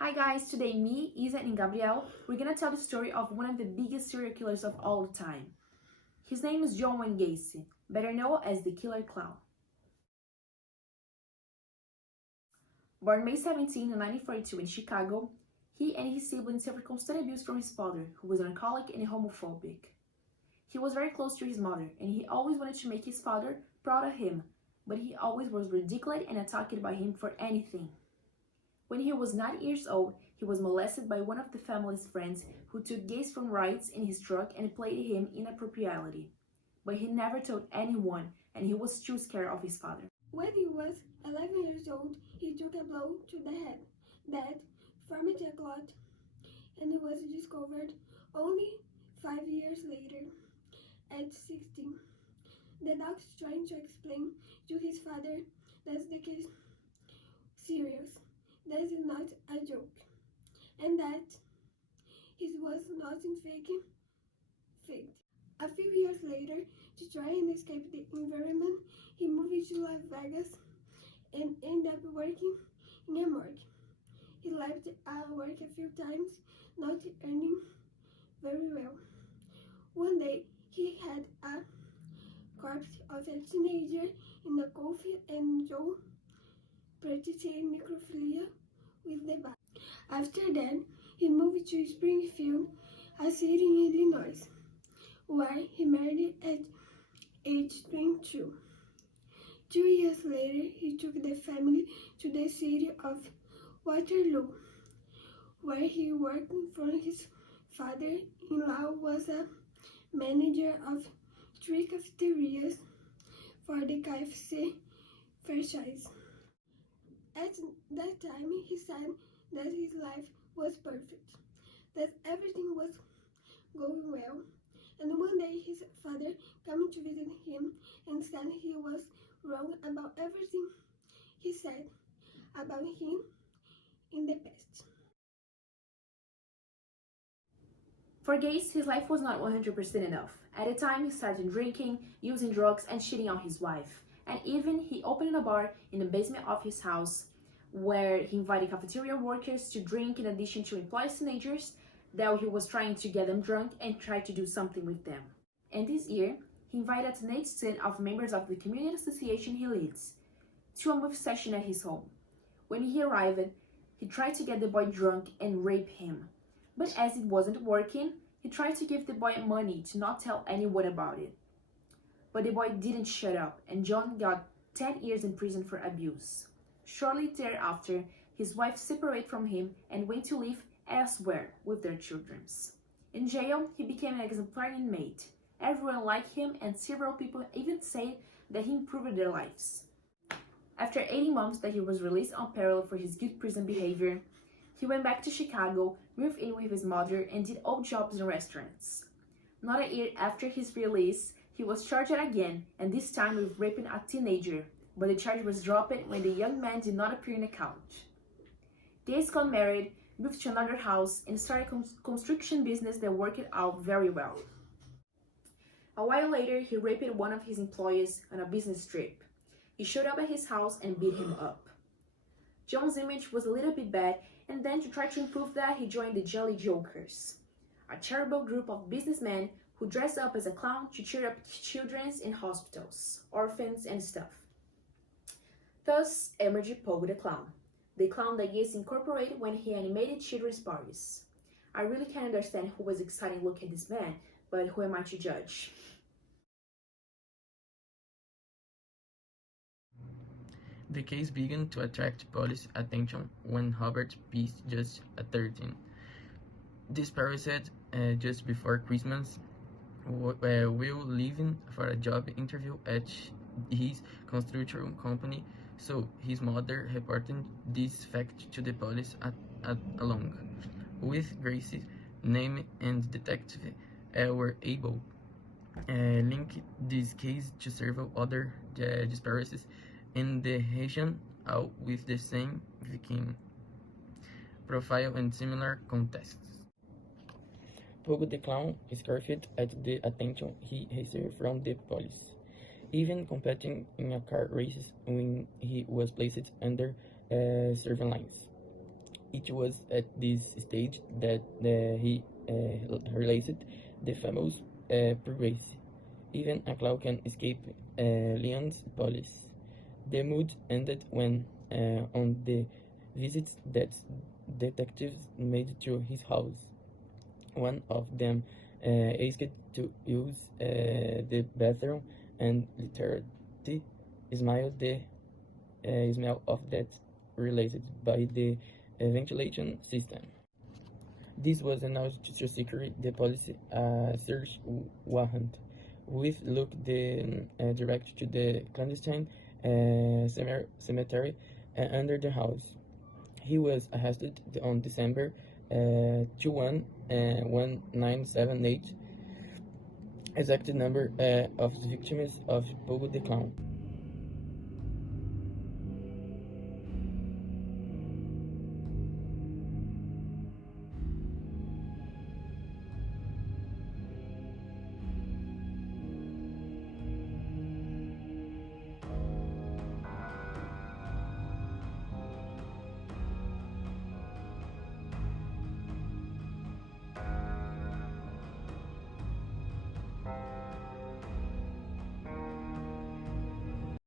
Hi guys, today me, Isa and Gabriel, we're gonna tell the story of one of the biggest serial killers of all time. His name is John Wayne Gacy, better known as the Killer Clown. Born May 17, 1942 in Chicago, he and his siblings suffered constant abuse from his father, who was an alcoholic and homophobic. He was very close to his mother, and he always wanted to make his father proud of him, but he always was ridiculed and attacked by him for anything. When he was 9 years old, he was molested by one of the family's friends who took gas from rides in his truck and played him inappropriately. But he never told anyone, and he was too scared of his father. When he was 11 years old, he took a blow to the head that formed a clot, and he was discovered only 5 years later, at 16. The doctor trying to explain to his father that the case serious, that is not a joke, and that it was nothing faked. A few years later, to try and escape the environment, he moved to Las Vegas and ended up working in a morgue. He left work a few times, not earning very well. One day, he had a corpse of a teenager in a coffin and Joe practiced necrophilia with the body. After that, he moved to Springfield, a city in Illinois, where he married at age 22. 2 years later, he took the family to the city of Waterloo, where he worked for his father-in-law was a manager of 3 cafeterias for the KFC franchise. At that time, he said that his life was perfect, that everything was going well, and one day his father came to visit him and said he was wrong about everything he said about him in the past. For Gacy, his life was not 100% enough. At the time, he started drinking, using drugs, and cheating on his wife. And even he opened a bar in the basement of his house where he invited cafeteria workers to drink in addition to employ teenagers that he was trying to get them drunk and try to do something with them. And this year, he invited a teenage son of members of the community association he leads to a movie session at his home. When he arrived, he tried to get the boy drunk and rape him. But as it wasn't working, he tried to give the boy money to not tell anyone about it. But the boy didn't shut up, and John got 10 years in prison for abuse. Shortly thereafter, his wife separated from him and went to live elsewhere with their children. In jail, he became an exemplary inmate. Everyone liked him, and several people even said that he improved their lives. After 18 months that he was released on parole for his good prison behavior, he went back to Chicago, moved in with his mother, and did odd jobs in restaurants. Not a year after his release, he was charged again, and this time with raping a teenager, but the charge was dropped when the young man did not appear in the count. Gacy got married, moved to another house, and started a construction business that worked out very well. A while later, he raped one of his employees on a business trip. He showed up at his house and beat him up. John's image was a little bit bad, and then to try to improve that, he joined the Jolly Jokers, a charitable group of businessmen who dressed up as a clown to cheer up children in hospitals, orphans, and stuff. Thus emerged Pogo the clown that Gacy incorporated when he animated children's parties. I really can't understand who was excited to look at this man, but who am I to judge? The case began to attract police attention when Robert Peace, just 13, disparated just before Christmas, while leaving for a job interview at his construction company, so his mother reported this fact to the police along with Grace's name, and detectives were able link this case to several other disparities in the region, all with the same victim profile and similar contexts. Pogo the Clown scoffed at the attention he received from the police, even competing in a car race when he was placed under surveillance. It It was at this stage that he realized the famous progress. Even a cloud can escape Leon's police. The mood ended when, on the visits that detectives made to his house, one of them asked to use the bathroom and literally smelled the smell of that related by the ventilation system. This was enough to secure the police search warrant, which looked direct to the clandestine cemetery under the house. He was arrested on December 21, 1978, exact number of victims of Pogo the Clown.